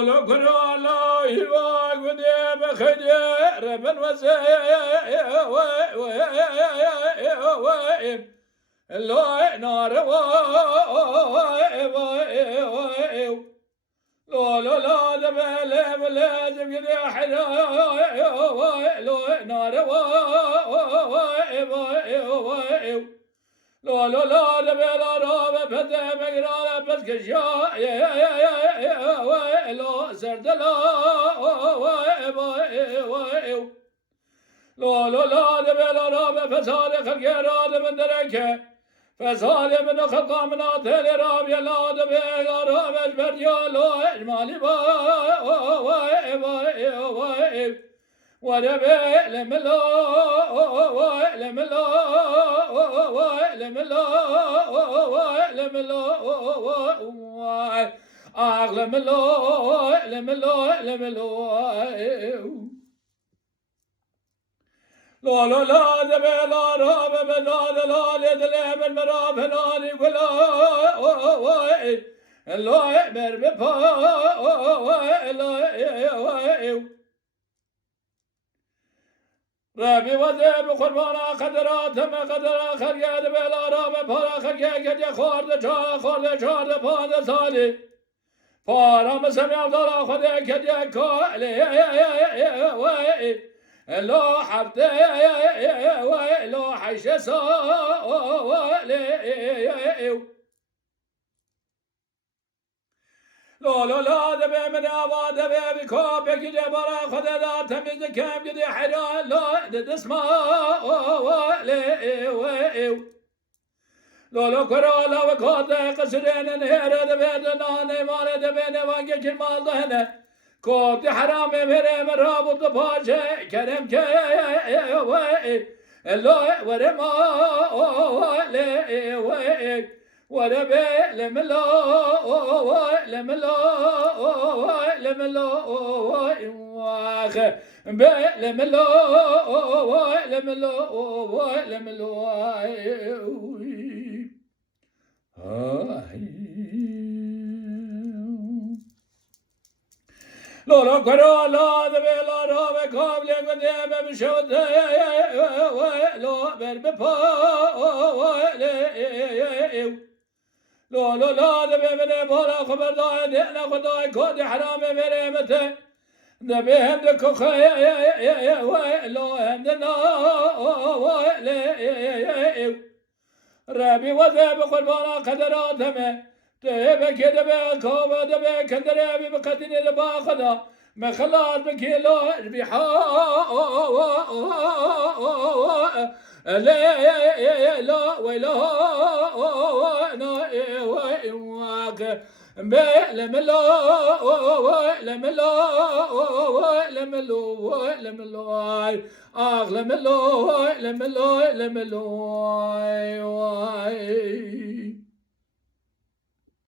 لولو كرو لا يواق ودي بخدير بن وسيم اللي نار لولو لا دبل بلازم يدي حدا لو نار لولو لا دبل راب بدا مقرا بس كشا لو سرد لا لولو لا دبل راب فساد خلق راد من دركه فسال من خلق من آتل راب يلا دبل راب اجبر يالو اجمالي وربي لملو لملو لملو لملو أغلى ملو لملو لملو لا لا لا دبي لا راب بلا لا لدل من مراب هناني ولا لا يمر بفا ربي وذيب قربانا قدرات ما قدر خرياد بلا راب بلا خرياد خورد شارد پاد سالي فارم سمع دارا خده كدي كالي لو حبتي لو حيش سالي لو لا دبي من أبا دبي بكوب يجي برا خده ذا تميز كم جدي حدا لا دسما لو كرا لا وكاد قصرين نهر دبي دناني مال دبي نوانجي كرمال دهنه كوب حرام مره مرابط باجه كرم كي لا ورما وربي لملو لملو لملو واخ بي لملو لملو لملو لولا كرا لا دبي لا راب كابل قدام بشود لو بربا لولا لا دبي من بولا خبر داي دنا خداي كود حرام مريمته دبي هندك خي لو هندنا ربي وذاب قربانا قدراتهم تبى كده بقى كوبا دبى كندرة بقتني دبا خدا مخلات بكيلو بحا لا لا ولا واك لملو لملو لملو لملو آخ لملو لملو لملو